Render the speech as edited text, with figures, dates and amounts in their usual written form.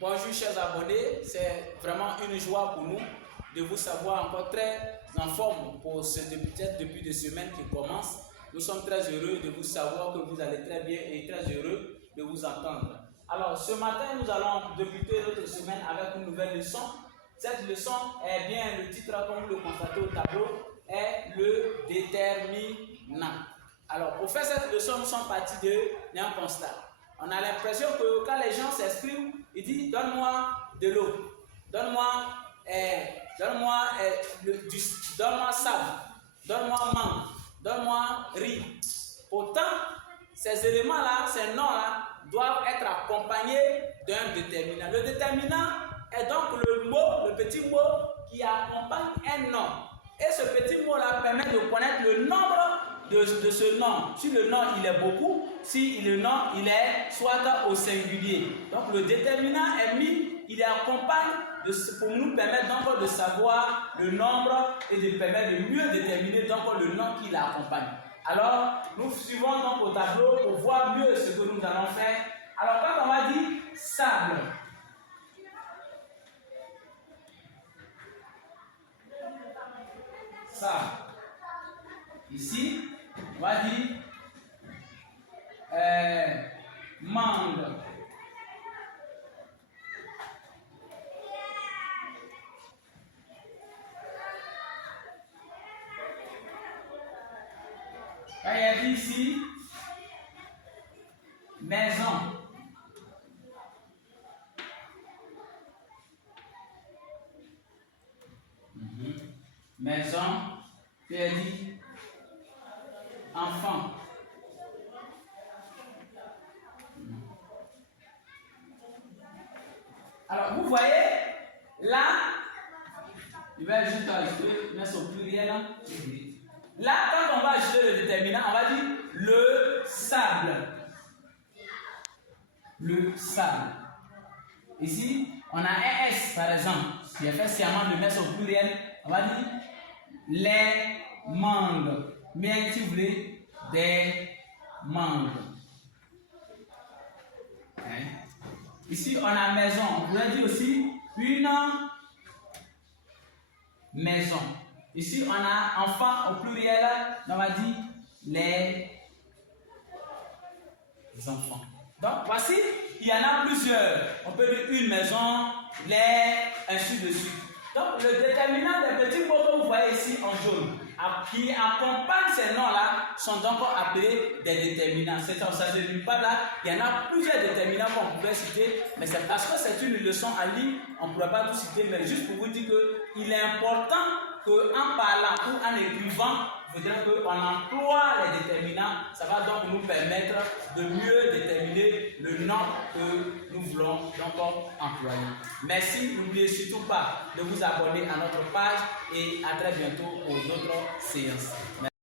Bonjour chers abonnés, c'est vraiment une joie pour nous de vous savoir encore très en forme pour peut-être depuis des semaines qui commencent. Nous sommes très heureux de vous savoir que vous allez très bien et très heureux de vous entendre. Alors ce matin, nous allons débuter notre semaine avec une nouvelle leçon. Cette leçon est bien, le titre comme vous le constatez au tableau, est le déterminant. Alors pour faire cette leçon, nous sommes partis d'un constat. On a l'impression que quand les gens s'expriment, ils disent donne-moi de l'eau, donne-moi sable, donne-moi mangue, donne-moi riz. Pourtant, ces éléments-là, ces noms-là, doivent être accompagnés d'un déterminant. Le déterminant est donc le petit mot qui accompagne un nom. Et ce petit mot-là permet de connaître le nombre de ce nom. Si le nom il est beaucoup, si le nom il est soit au singulier. Donc le déterminant est mis, il accompagne pour nous permettre donc de savoir le nombre et de permettre de mieux déterminer donc le nom qui l'accompagne. Alors nous suivons donc au tableau pour voir mieux ce que nous allons faire. Alors quand on va dire sable, ça. Ici, on va dire mangue. Quand il y a dit ici maison. Maison, puis elle dit enfant. Alors vous voyez, là, je vais juste ajouter, mettre au pluriel. Là, quand on va ajouter le déterminant, on va dire le sable. Le sable. Ici, on a un S par exemple. J'ai fait sciemment de mettre au pluriel. On va dire les mangues. Mais si vous voulez, des mangues. Hein? Ici, on a maison. On pourrait dire aussi une maison. Ici, on a enfant au pluriel. On va dire les enfants. Donc, voici, il y en a plusieurs. On peut dire une maison, ainsi de suite. Donc, le déterminant des petits mots que vous voyez ici en jaune, qui accompagnent ces noms-là, sont donc appelés des déterminants. Ça ne veut pas là, il y en a plusieurs déterminants qu'on pouvait citer, mais c'est parce que c'est une leçon à lire, on ne pourrait pas tout citer, mais juste pour vous dire qu'il est important qu'en parlant ou en écrivant, il faudrait qu'on emploie les déterminants. Ça va donc nous permettre de mieux déterminer le nom que nous voulons donc employer. Merci, n'oubliez surtout pas de vous abonner à notre page et à très bientôt pour d'autres séances. Merci.